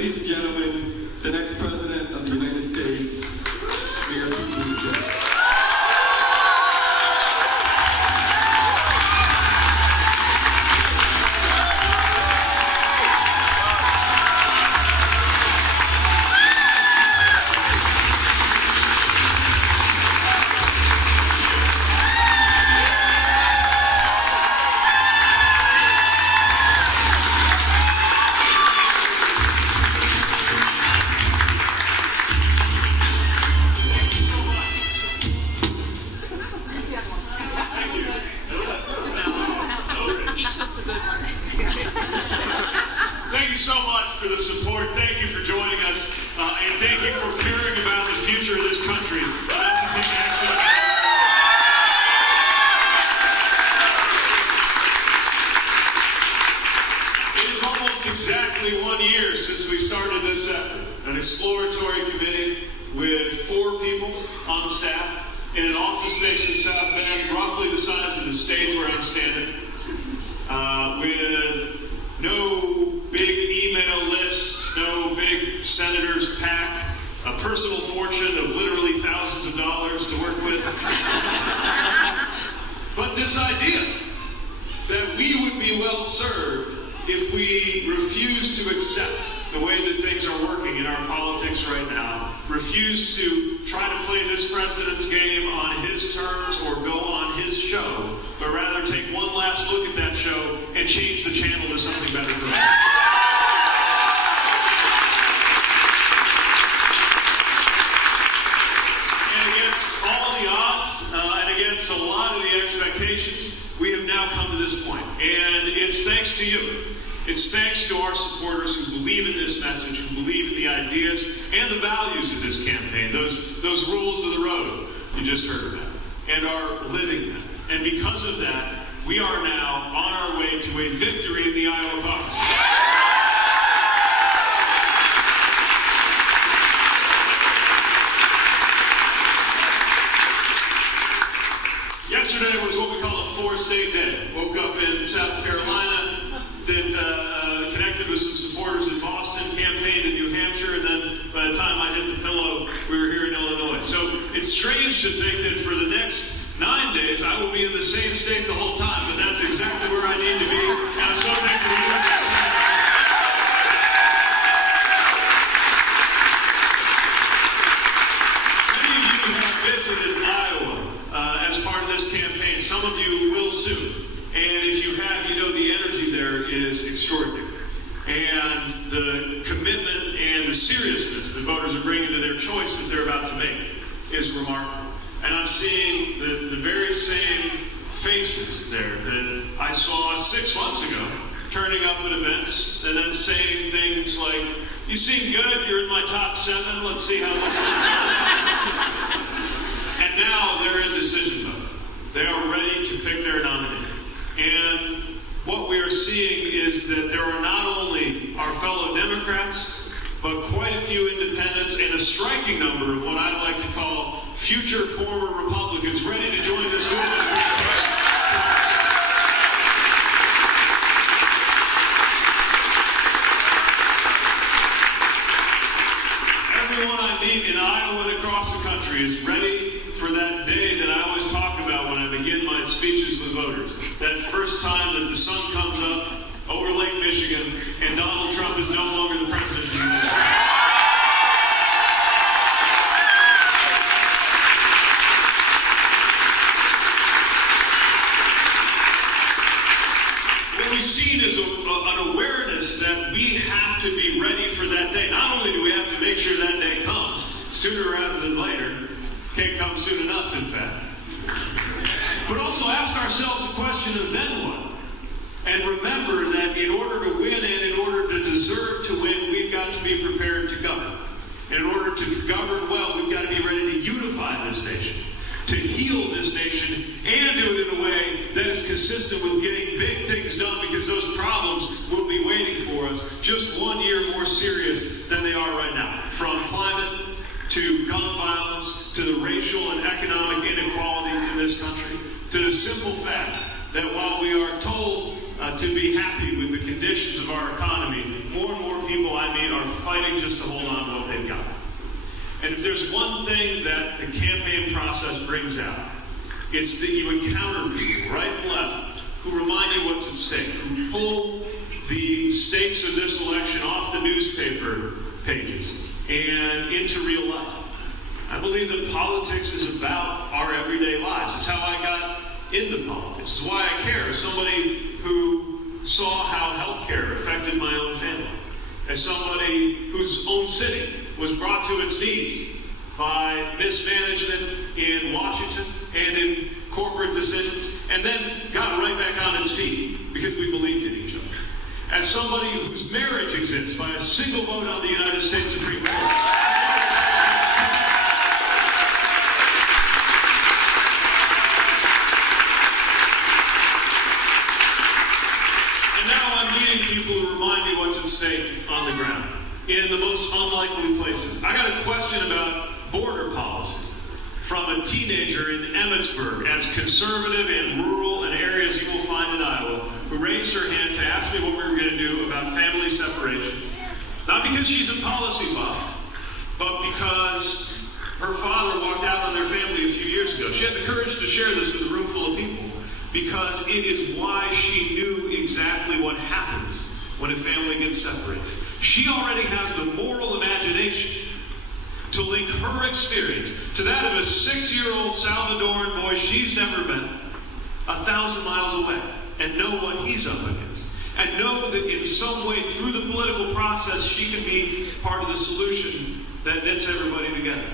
Ladies and gentlemen, the next President of the United States, Mayor Pete Buttigieg. Thank you so much for the support. Thank you for joining us. And thank you for caring about the future of this country. It is almost exactly 1 year since we started this effort. An exploratory committee with 4 people on staff in an office space in South Bend, roughly the size of the stage where I'm standing, with no big email list, no big senator's pack, a personal fortune of literally thousands of dollars to work with. But this idea that we would be well served if we refuse to accept the way that things are working in our politics right now, refuse to try to play this president's game on his terms or go on his show, but rather take one last look at that show and change the channel to something better for us. And against all the odds, and against a lot of the expectations, we have now come to this point. And it's thanks to you. It's thanks to our supporters who believe in this message, who believe in the ideas and the values of this campaign, those rules of the road you just heard about, and are living them. And because of that, we are now on our way to a victory in the Iowa caucus. Yesterday was what we call a 4-state day. Woke up in South Carolina, connected with some supporters in Boston, campaigned in New Hampshire, and then by the time I hit the pillow, we were here in Illinois. So it's strange to think that for the next 9 days, I will be in the same state the whole time, but that's exactly where I need to be. And I'm so thankful for you. Many of you have visited Iowa as part of this campaign. Some of you will soon. And if you have, you know the energy there is extraordinary. And the commitment and the seriousness that voters are bringing to their choice that they're about to make is remarkable. And I'm seeing the very same faces there that I saw 6 months ago, turning up at events and then saying things like, "You seem good, you're in my top 7, let's see how this goes." And now they're in decision mode. They are ready to pick their nominee. And what we are seeing is that there are not only our fellow Democrats, but quite a few independents and a striking number of what I like to call future former Republicans ready to join this movement. Everyone I meet in Iowa and across the country is ready for that day that I always talk about when I begin my speeches with voters. That first time that the sun comes up over Lake Michigan and Donald Trump is no longer the president of the United States. What we've seen is an awareness that we have to be ready for that day. Not only do we have to make sure that day comes, sooner rather than later, can't come soon enough, in fact. But also ask ourselves the question of then what? And remember that in order to win and in order to deserve to win, we've got to be prepared to govern. And in order to govern well, we've got to be ready to unify this nation, to heal this nation, and do it in a way that is consistent with getting big things done, because those problems will be waiting for us just 1 year more serious than they are right now. From climate to gun violence, to the racial and economic inequality in this country, to the simple fact that while we are told to be happy with the conditions of our economy, more and more people I meet are fighting just to hold on to what they've got. And if there's one thing that the campaign process brings out, it's that you encounter people, right and left, who remind you what's at stake, who pull the stakes of this election off the newspaper pages and into real life. I believe that politics is about our everyday lives. It's how I got into politics. It's why I care. As somebody who saw how healthcare affected my own family, as somebody whose own city was brought to its knees by mismanagement in Washington and in corporate decisions, and then got right back on its feet because we believed in each other. As somebody whose marriage exists by a single vote on the United States Supreme Court. And now I'm meeting people who remind me what's at stake on the ground, in the most unlikely places. I got a question about border policy from a teenager in Emmitsburg, as conservative and rural in areas you will find in Iowa, who raised her hand to ask me what we were going to do about family separation. Not because she's a policy buff, but because her father walked out on their family a few years ago. She had the courage to share this with a room full of people, because it is why she knew exactly what happens when a family gets separated. She already has the moral imagination to link her experience to that of a 6-year-old Salvadoran boy she's never met 1,000 miles away, and know what he's up against, and know that in some way through the political process she can be part of the solution that knits everybody together.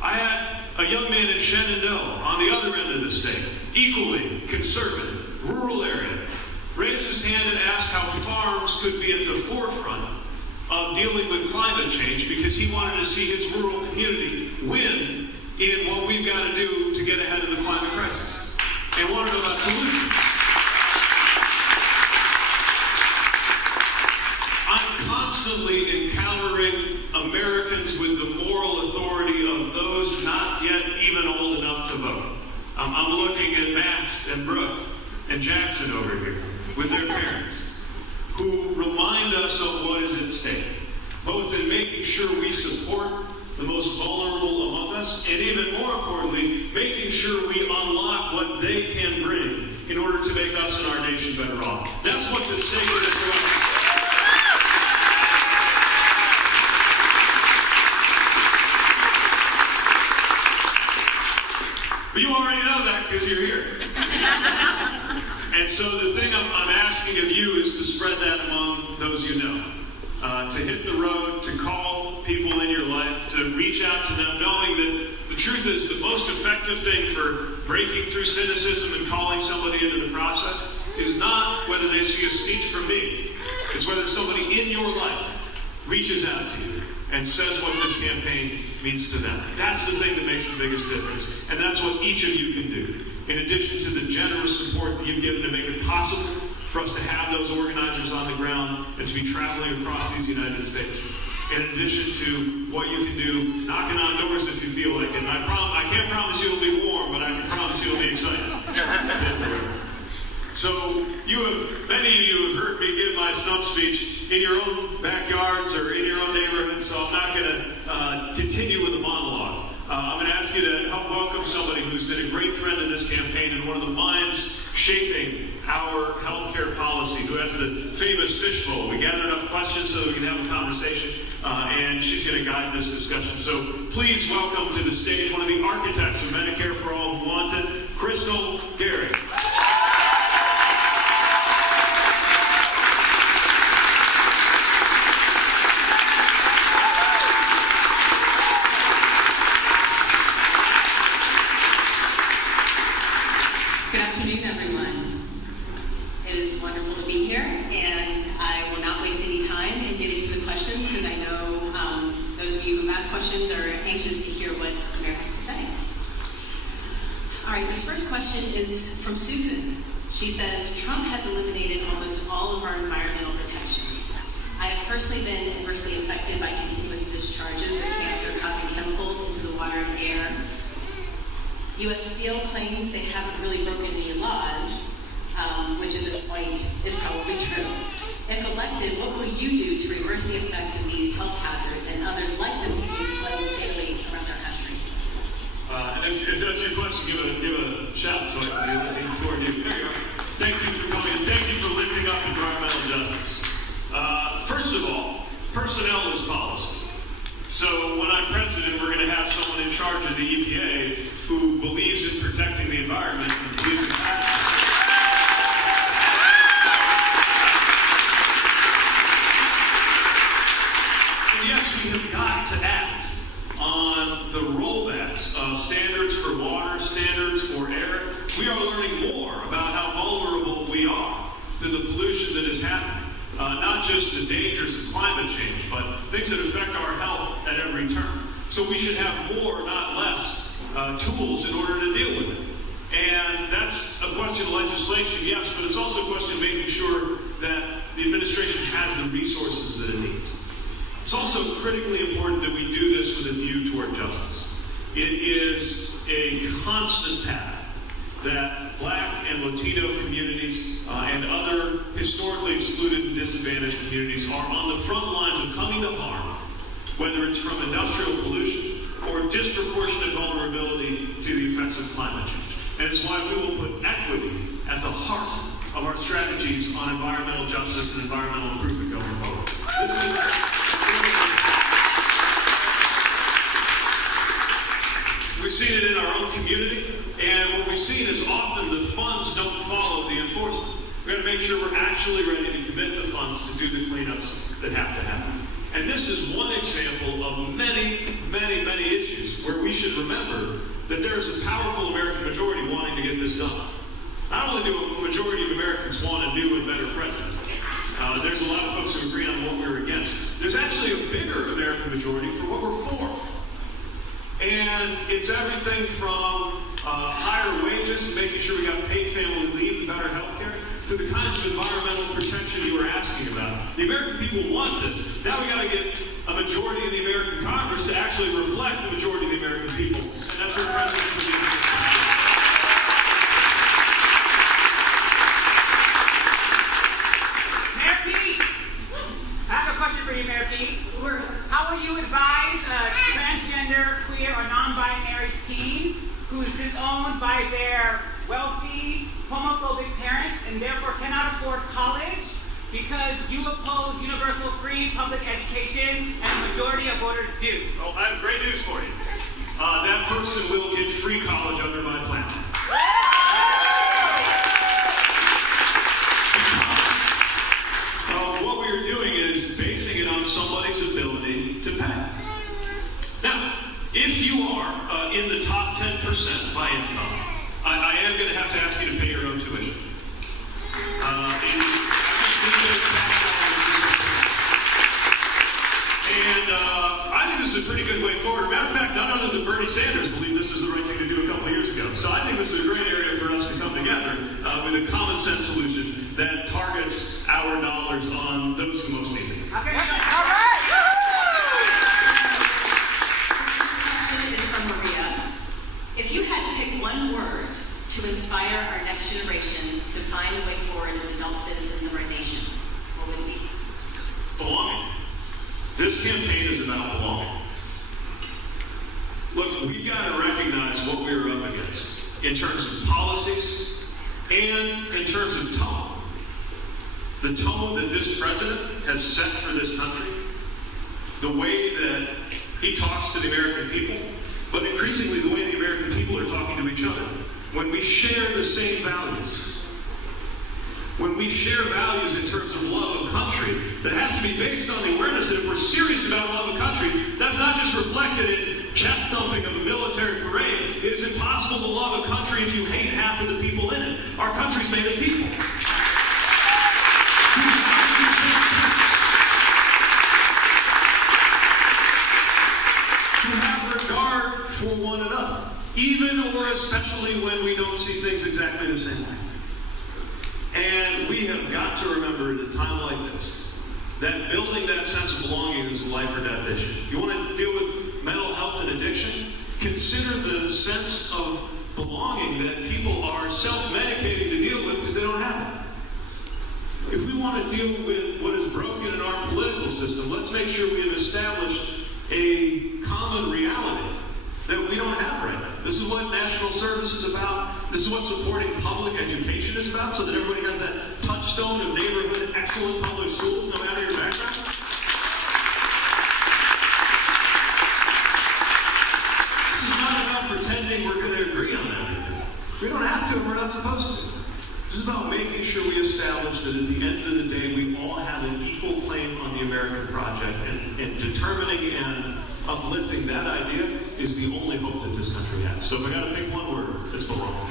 I had a young man in Shenandoah on the other end of the state, equally conservative, rural area, raise his hand and ask how farms could be at the forefront of dealing with climate change, because he wanted to see his rural community win in what we've got to do to get ahead of the climate crisis, and wanted to know about solutions. I'm constantly encountering Americans with the moral authority of those not yet even old enough to vote. I'm looking at Max and Brooke and Jackson over here with their parents, who remind us of what is at stake, both in making sure we support the most vulnerable among us, and even more importantly, making sure we unlock what they can bring in order to make us and our nation better off. That's what's at stake in this election. But you already know that because you're here. And so the thing I'm asking of you is to spread that among those you know. To hit the road, to call people in your life, to reach out to them, knowing that the truth is the most effective thing for breaking through cynicism and calling somebody into the process is not whether they see a speech from me. It's whether somebody in your life reaches out to you and says what this campaign means to them. That's the thing that makes the biggest difference. And that's what each of you can do. In addition to the generous support that you've given to make it possible for us to have those organizers on the ground and to be traveling across these United States. In addition to what you can do, knocking on doors if you feel like it. And I can't promise you it'll be warm, but I can promise you it'll be exciting. So many of you have heard me give my stump speech in your own backyards or in your own neighborhoods, so I'm not going to continue with a monologue. I'm going to ask you to help welcome somebody who's been a great friend in this campaign and one of the minds shaping our healthcare policy, who has the famous fishbowl. We gathered up questions so that we can have a conversation, and she's going to guide this discussion. So please welcome to the stage one of the architects of Medicare for All Who Want It, Crystal Gehrig. Good afternoon, everyone. It is wonderful to be here, and I will not waste any time in getting to the questions, because I know those of you who have asked questions are anxious to hear what the mayor has to say. All right, this first question is from Susan. She says, Trump has eliminated almost all of our environmental protections. I have personally been adversely affected by continuous discharges of cancer-causing chemicals into the water and air. U.S. Steel claims they haven't really broken any laws, which at this point is probably true. If elected, what will you do to reverse the effects of these health hazards and others like them to be placed daily around our country? And if that's your question, give a shout so I can be looking toward you. There you are. Thank you for coming and thank you for lifting up environmental justice. First of all, personnel is policy. So when I'm president, we're going to have someone in charge of the EPA who believes in protecting the environment and believes in and yes, we have got to act on the rollbacks of standards for water, standards for air. We are learning more about how vulnerable we are to the pollution that is happening. Not just the dangers of climate change, but things that affect our health at every turn. So we should have more, not less, tools in order to deal with it. And that's a question of legislation, yes, but it's also a question of making sure that the administration has the resources that it needs. It's also critically important that we do this with a view toward justice. It is a constant path that Black and Latino communities and other historically excluded and disadvantaged communities are on the front lines of coming to harm, whether it's from industrial pollution or disproportionate vulnerability to the effects of climate change. And it's why we will put equity at the heart of our strategies on environmental justice and environmental improvement going forward. We've seen it in our own community, and what we've seen is often the funds don't follow the enforcement. We've got to make sure we're actually ready to commit the funds to do the cleanups that have to happen. And this is one example of many, many, many issues where we should remember that there is a powerful American majority wanting to get this done. Not only do a majority of Americans want a new and better president, there's a lot of folks who agree on what we're against. There's actually a bigger American majority for what we're for. And it's everything from higher wages and making sure we got paid family leave and better health care to the kinds of environmental protection you were asking about. The American people want this. Now we got to get a majority of the American Congress to actually reflect the majority of the American people. And that's what President Buttigieg. Mayor Pete, I have a question for you, Mayor Pete. How will you advise a transgender, queer, or non-binary teen who is disowned by their wealthy, homophobic parents and therefore cannot afford college because you oppose universal free public education and the majority of voters do? Well, I have great news for you. That person will get free college under my plan. What we are doing is basing it on somebody's ability to pay. Now, if you are in the top 10% by income, I am going to have to ask you to pay your own tuition. And I think this is a pretty good way forward. Matter of fact, none other than Bernie Sanders believed this is the right thing to do a couple of years ago. So I think this is a great area for us to come together with a common sense solution that targets our dollars on those who most need it. Okay. All right. Question is from Maria. If you had to pick one word to inspire our next generation to find a way forward as adult citizens of our nation, what would it be? Belonging. This campaign is about belonging. Look, we've got to recognize what we're up against in terms of policies and in terms of tone. The tone that this president has set for this country, the way that he talks to the American people, but increasingly the way the American people are talking to each other. When we share the same values, when we share values in terms of love of country, that has to be based on the awareness that if we're serious about love of country, that's not just reflected in chest thumping of a military parade. It is impossible to love a country if you hate half of the people in it. Our country's made of people. To have regard for one another, even or especially when we don't see things exactly the same way. And we have got to remember at a time like this that building that sense of belonging is a life or death issue. You want to deal with mental health and addiction? Consider the sense of belonging that people are self-medicating to deal with because they don't have want to deal with what is broken in our political system, let's make sure we have established a common reality that we don't have right now. This is what national service is about. This is what supporting public education is about, so that everybody has that touchstone of neighborhood excellent public schools, no matter your background. This is not about pretending we're going to agree on everything. We don't have to, and we're not supposed to. This is about making sure we establish that at the end of the day, we all have an equal claim on the American project, and determining and uplifting that idea is the only hope that this country has. So if I got to pick one word, it's belong.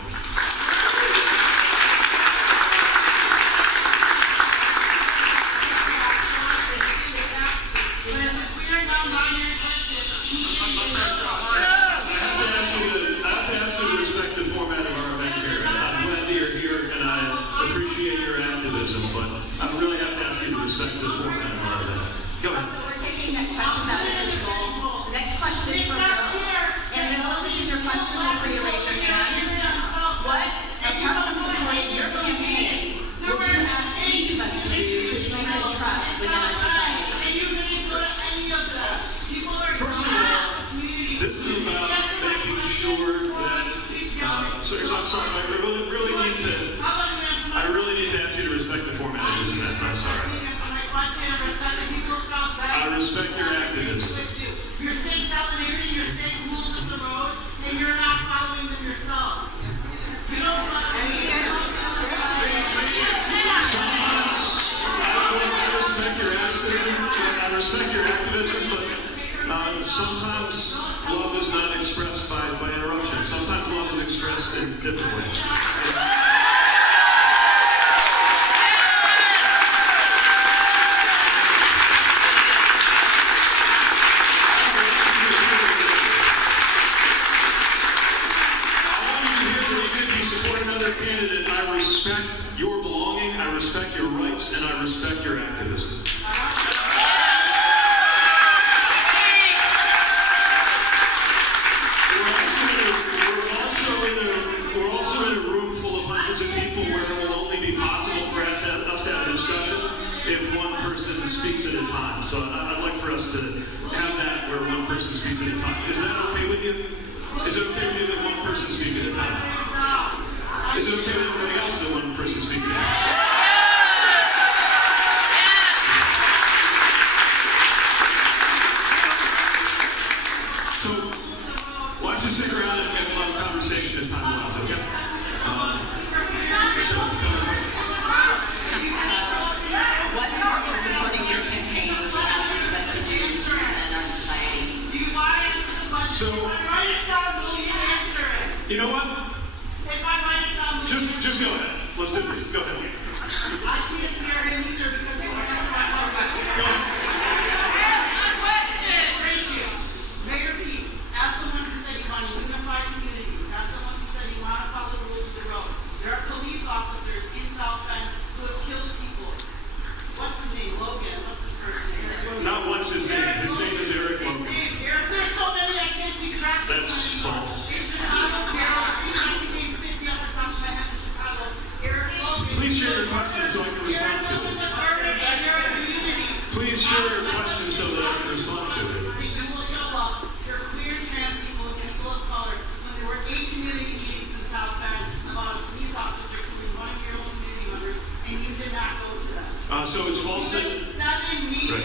So it's false that... Right.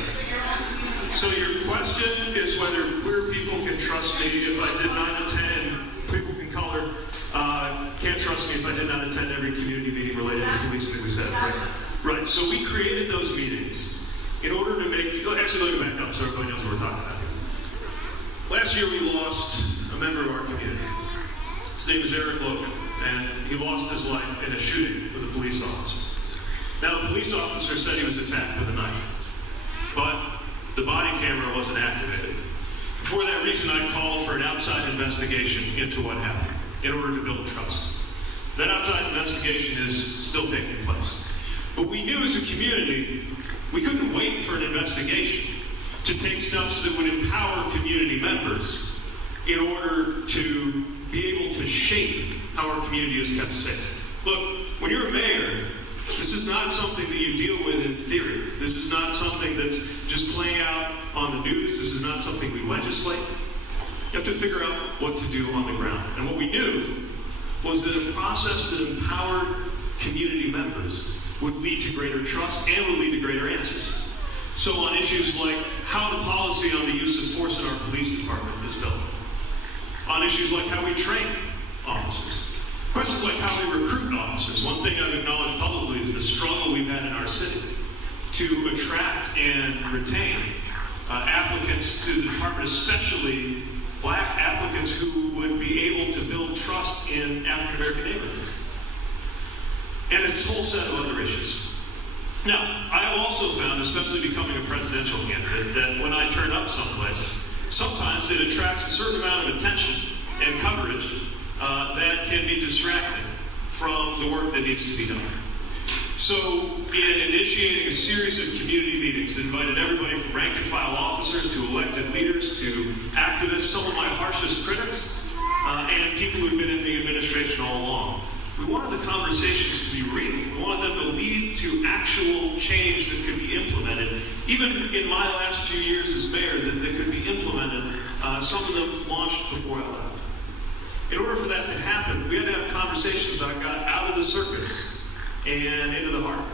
So your question is whether queer people can trust me if I did not attend, people can color, can't trust me if I did not attend every community meeting related to policing that we said, right? Right, so we created those meetings in order to make, actually let me back up so everybody knows what we're talking about here. Last year we lost a member of our community. His name is Eric Logan, and he lost his life in a shooting with a police officer. Now, the police officer said he was attacked with a knife, but the body camera wasn't activated. For that reason, I called for an outside investigation into what happened in order to build trust. That outside investigation is still taking place. But we knew as a community, we couldn't wait for an investigation to take steps that would empower community members in order to be able to shape how our community is kept safe. Look, when you're a mayor, This is not something that you deal with in theory. This is not something that's just playing out on the news. This is not something we legislate. You have to figure out what to do on the ground. And what we knew was that a process that empowered community members would lead to greater trust and would lead to greater answers. So on issues like how the policy on the use of force in our police department is built, on issues like how we train officers, questions like how we recruit officers. One thing I've acknowledged publicly is the struggle we've had in our city to attract and retain applicants to the department, especially black applicants who would be able to build trust in African American neighborhoods. And a whole set of other issues. Now, I have also found, especially becoming a presidential candidate, that when I turn up someplace, sometimes it attracts a certain amount of attention and coverage that can be distracting from the work that needs to be done. So, in initiating a series of community meetings that invited everybody from rank and file officers to elected leaders to activists, some of my harshest critics, and people who've been in the administration all along, we wanted the conversations to be real. We wanted them to lead to actual change that could be implemented. Even in my last 2 years as mayor, that could be implemented. Some of them launched before I left. In order for that to happen, we had to have conversations that got out of the circus and into the heart.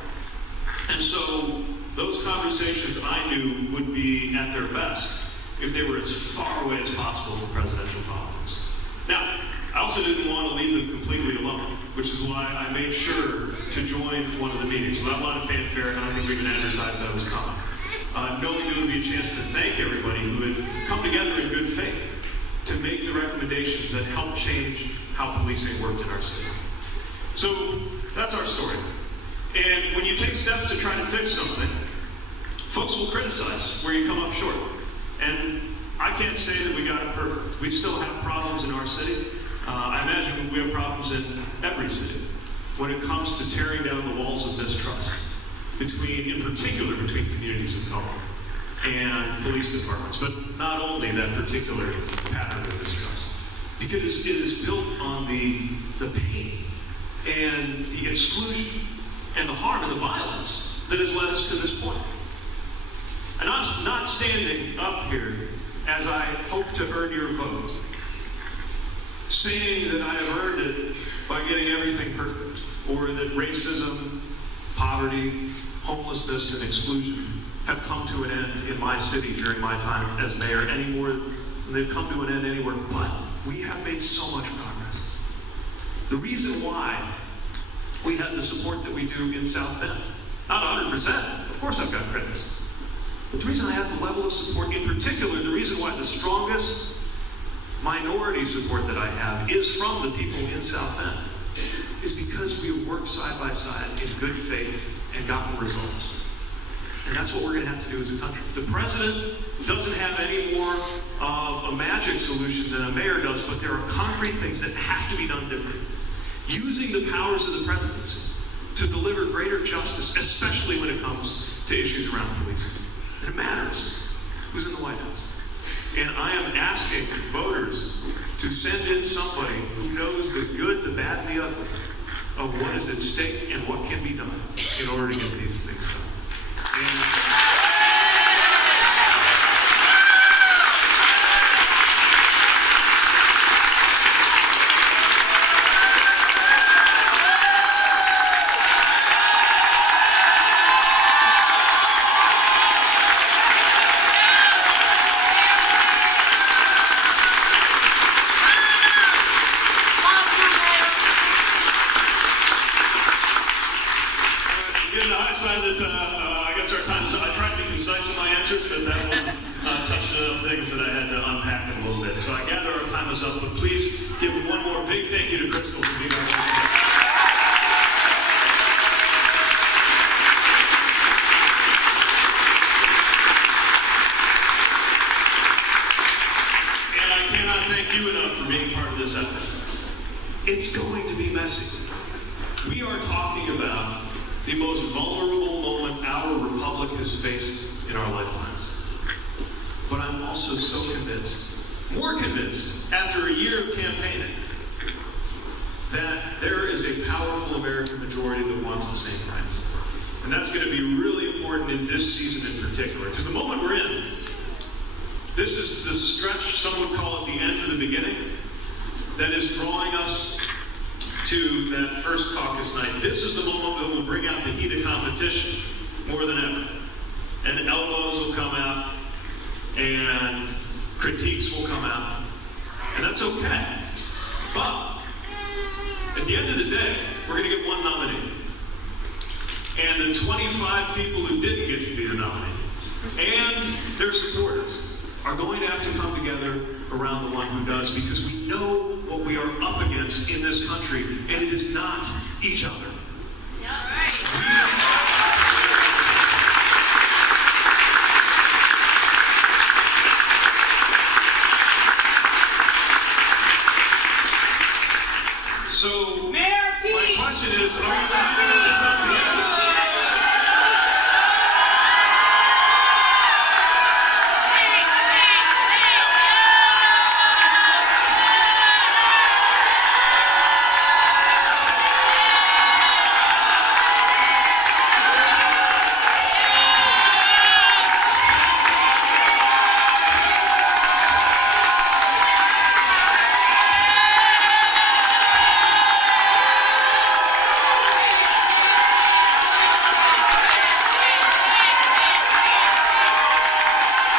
And so those conversations I knew would be at their best if they were as far away as possible from presidential politics. Now, I also didn't want to leave them completely alone, which is why I made sure to join one of the meetings without a lot of fanfare, and I don't think we even advertised that I was coming. Knowing there would be a chance to thank everybody who had come together in good faith to make the recommendations that helped change how policing worked in our city. So that's our story. And when you take steps to try to fix something, folks will criticize where you come up short. And I can't say that we got it perfect. We still have problems in our city. I imagine we have problems in every city when it comes to tearing down the walls of mistrust in particular between communities of color and police departments, but not only that particular pattern of mistrust, because it is built on the pain and the exclusion and the harm and the violence that has led us to this point. And I'm not standing up here as I hope to earn your vote, saying that I have earned it by getting everything perfect, or that racism, poverty, homelessness, and exclusion have come to an end in my city during my time as mayor any more than they've come to an end anywhere, but we have made so much progress. The reason why we have the support that we do in South Bend, not 100%, of course I've got critics, but the reason I have the level of support, in particular, the reason why the strongest minority support that I have is from the people in South Bend, is because we have worked side by side in good faith and gotten results. And that's what we're going to have to do as a country. The president doesn't have any more of a magic solution than a mayor does, but there are concrete things that have to be done differently. Using the powers of the presidency to deliver greater justice, especially when it comes to issues around policing. And it matters who's in the White House. And I am asking voters to send in somebody who knows the good, the bad, and the ugly of what is at stake and what can be done in order to get these things done. I guess our time is up. I tried to be concise in my answers, but that one touched enough things that I had to unpack a little bit. So I gather our time is up, but please give one more big thank you to Crystal for being our guest. And I cannot thank you enough for being part of this effort. It's going to be messy. We are talking about the most vulnerable moment our republic has faced in our lifetimes. But I'm also so convinced, more convinced, after a year of campaigning, that there is a powerful American majority that wants the same rights. And that's going to be really important in this season in particular. Because the moment we're in, this is the stretch, some would call it the end of the beginning, that is drawing us to that first caucus night. This is the moment that will bring out the heat of competition more than ever. And elbows will come out, and critiques will come out. And that's okay. But at the end of the day, we're going to get one nominee. And the 25 people who didn't get to be the nominee and their supporters are going to have to come together around the one who does, because we know what we are up against in this country, and it is not each other. Yeah, right. So, Mayor Pete! my question is, are you ready to get this up together?